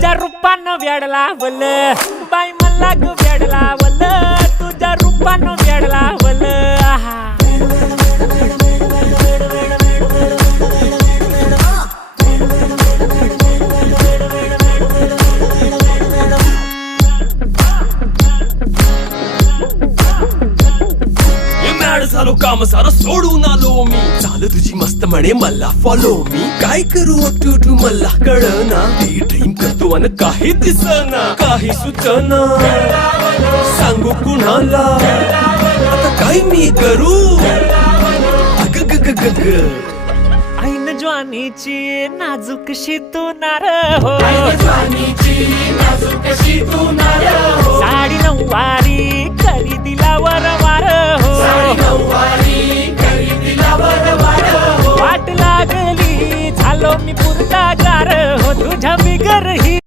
तुझ्या रूपानं वेड लावल बाई मला ग वेड लावल तुझ्या रूपानं वेड लावल आहा झालो काम सारं सोडून आलो मी चाल तुझी मस्त म्हणे मला फॉलो मी काय करू टू मला कळना ती ड्रीम करतो अन काही दिसना काही सुचना सांगू कुणाला आता काय मी करू अग ग ग ग ग ऐन ज्वानीची नाजूकशी तू नार हो साडी नऊवारी करी दिला वरवार हो वाट लागली झालो मी पुरता गार हो तुझ्या बिगर ही